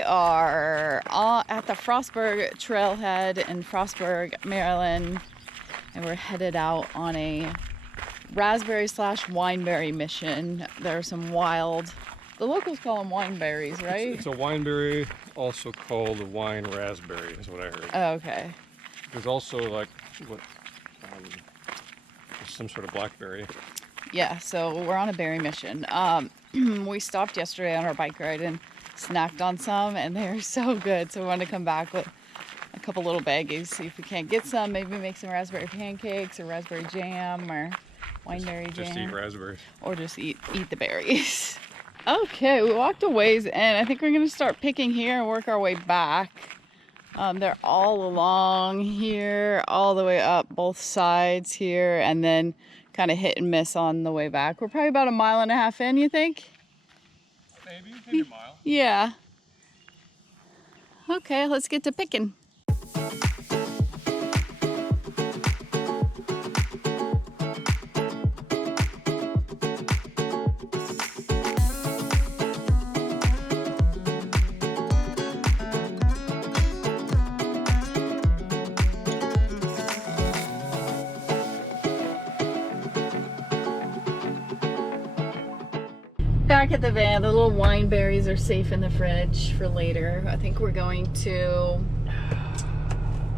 We are at the Frostburg Trailhead in Frostburg, Maryland, and we're headed out on a raspberry / wineberry mission. There are some wild, the locals call them wineberries, right? It's a wineberry, also called a wine raspberry, is what I heard. Oh, okay. There's also like what, some sort of blackberry. Yeah, so we're on a berry mission. We stopped yesterday on our bike ride and snacked on some, and they're so good. So we wanted to come back with a couple little baggies, see if we can't get some. Maybe make some raspberry pancakes or raspberry jam or wineberry jam. Just eat raspberries. Or just eat the berries. Okay, we walked a ways and I think we're gonna start picking here and work our way back. They're all along here, all the way up both sides here, and then kind of hit and miss on the way back. We're probably about 1.5 miles in, you think? Maybe a mile. Yeah. Okay, let's get to picking. Back at the van, the little wine berries are safe in the fridge for later. I think we're going to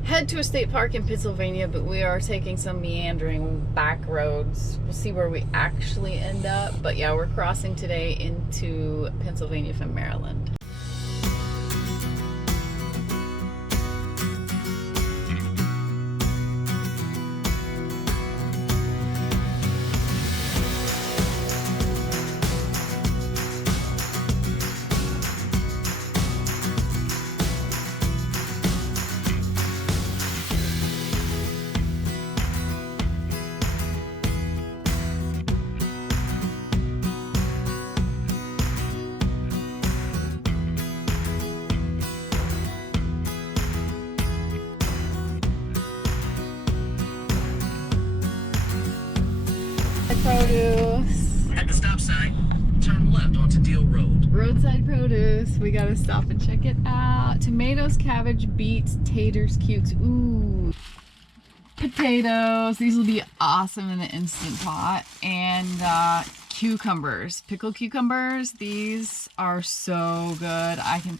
head to a state park in Pennsylvania, but we are taking some meandering back roads. We'll see where we actually end up. But yeah, we're crossing today into Pennsylvania from Maryland. Produce. At the stop sign, turn left onto Deal Road. Roadside produce. We gotta stop and check it out. Tomatoes, cabbage, beets, taters, cukes. Ooh. Potatoes. These will be awesome in the Instant Pot. And cucumbers. Pickled cucumbers. These are so good. I can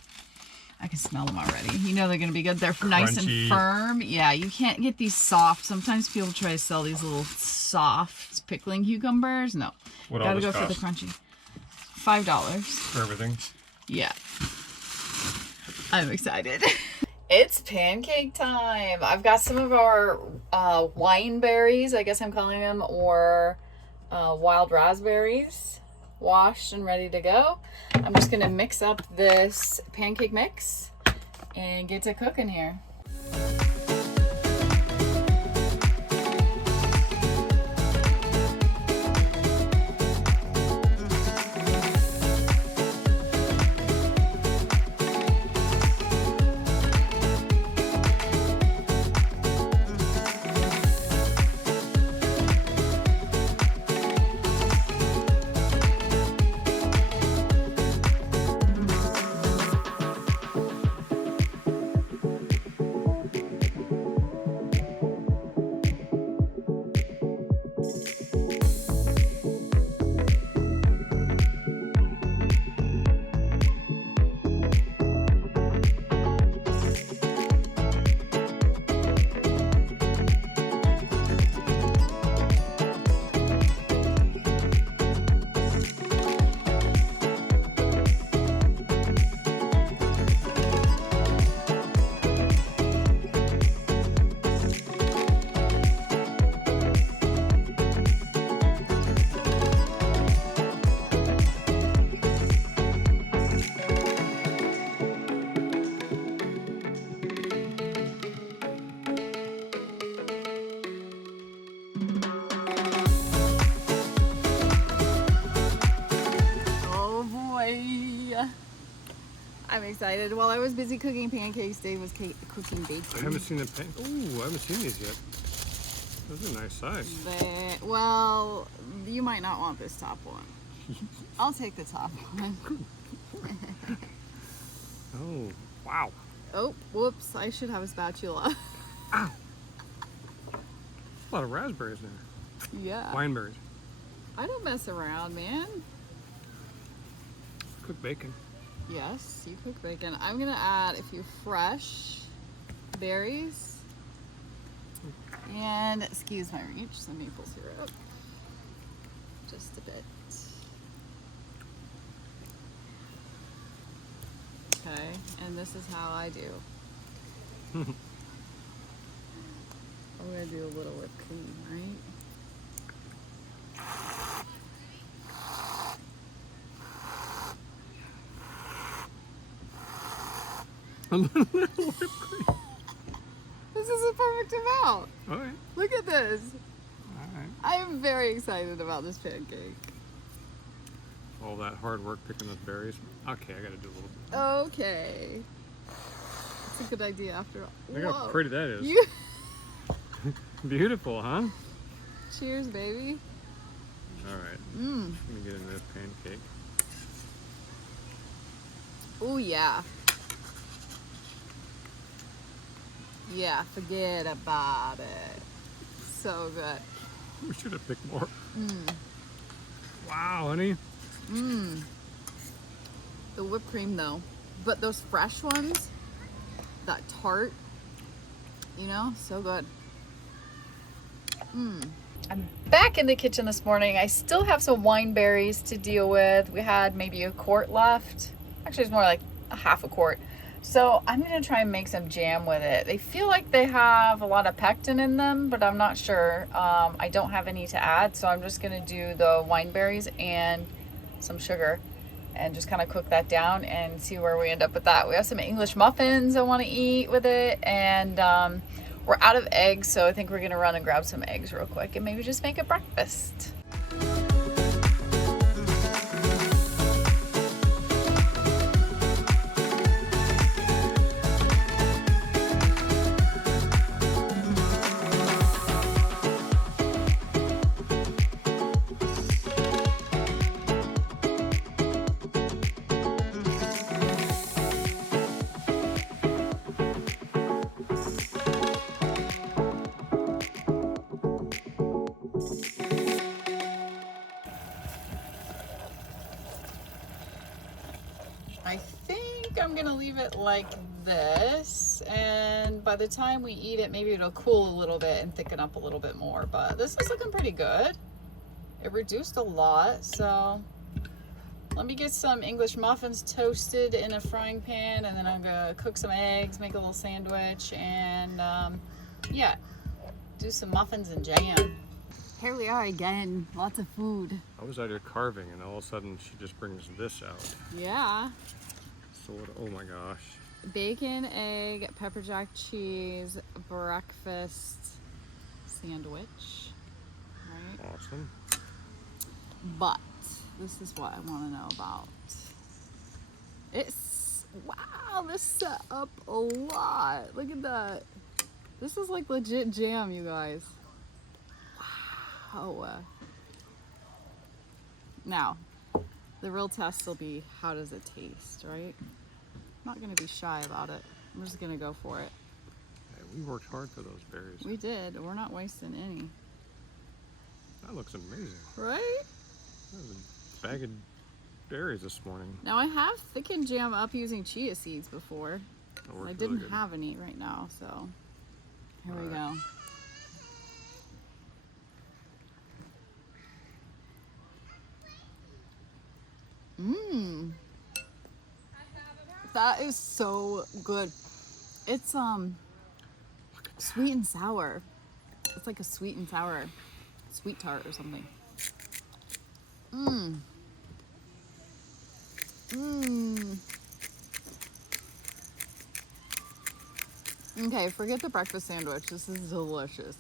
smell them already. You know they're gonna be good. They're crunchy. Nice and firm. Yeah, you can't get these soft. Sometimes people try to sell these little soft pickling cucumbers. No, gotta go for the crunchy. $5 for everything. Yeah, I'm excited. It's pancake time. I've got some of our wine berries, I guess I'm calling them, or wild raspberries, washed and ready to go. I'm just gonna mix up this pancake mix and get to cooking here. I'm excited. While I was busy cooking pancakes, Dave was cooking bacon. I haven't seen the Ooh, I haven't seen these yet. Those are nice size. Well, you might not want this top one. I'll take the top one. Oh, Wow. Oh, whoops. I should have a spatula. Ow. A lot of raspberries in there. Yeah. Wineberries. I don't mess around, man. Cooked bacon. Yes, you cook bacon. I'm gonna add a few fresh berries. And, excuse my reach, some maple syrup. Just a bit. Okay, and this is how I do. I'm gonna do a little whipped cream, right? A little whipped cream. This is a perfect amount. All right. Look at this. All right. I am very excited about this pancake. All that hard work picking those berries. Okay, I gotta do a little bit. Okay. It's a good idea after all. Look how pretty that is. You... Beautiful, huh? Cheers, baby. All right. Let me get into this pancake. Oh, yeah. Yeah, forget about it. So good. We should have picked more. Wow, honey. The whipped cream, though. But those fresh ones, that tart, you know, so good. I'm back in the kitchen this morning. I still have some wine berries to deal with. We had maybe a quart left. Actually, it's more like a half a quart. So I'm gonna try and make some jam with it. They feel like they have a lot of pectin in them, but I'm not sure. I don't have any to add, so I'm just gonna do the wine berries and some sugar and just kind of cook that down and see where we end up with that. We have some English muffins I want to eat with it, and we're out of eggs, so I think we're gonna run and grab some eggs real quick and maybe just make a breakfast. I think I'm gonna leave it like this, and by the time we eat it, maybe it'll cool a little bit and thicken up a little bit more, but this is looking pretty good. It reduced a lot, so let me get some English muffins toasted in a frying pan, and then I'm gonna cook some eggs, make a little sandwich, and yeah, do some muffins and jam. Here we are again, lots of food. I was out here carving, and all of a sudden she just brings this out. Yeah. So what? Oh my gosh. Bacon, egg, pepper jack cheese, breakfast sandwich. Right? Awesome. But this is what I want to know about. It's, wow, this set up a lot. Look at that. This is like legit jam, you guys. Wow. Now, the real test will be, how does it taste, right? I'm not going to be shy about it. I'm just going to go for it. Hey, we worked hard for those berries. We did. We're not wasting any. That looks amazing. Right? That was a bag of berries this morning. Now, I have thickened jam up using chia seeds before. That worked I really didn't good. have any right now, so here we go. Mmm. That is so good. It's sweet and sour. It's like a sweet and sour sweet tart or something. Mmm. Mmm. Okay, forget the breakfast sandwich. This is delicious.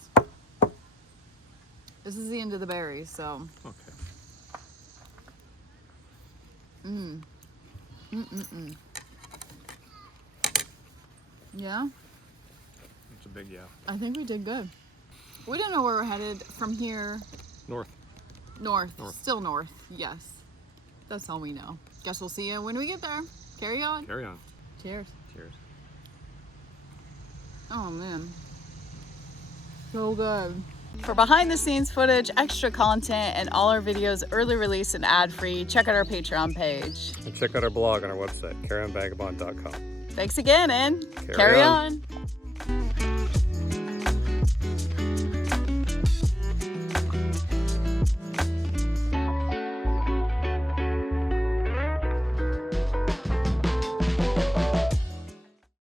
This is the end of the berries, so. Okay. Mmm. Mm-mm-mm. Yeah? It's a big yeah. I think we did good. We don't know where we're headed from here. North. North. North. Still north, yes. That's all we know. Guess we'll see you when we get there. Carry on. Carry on. Cheers. Cheers. Oh man. So good. For behind the scenes footage, extra content, and all our videos early release and ad free, check out our Patreon page. And check out our blog on our website, carryonvagabond.com. Thanks again and Carry on.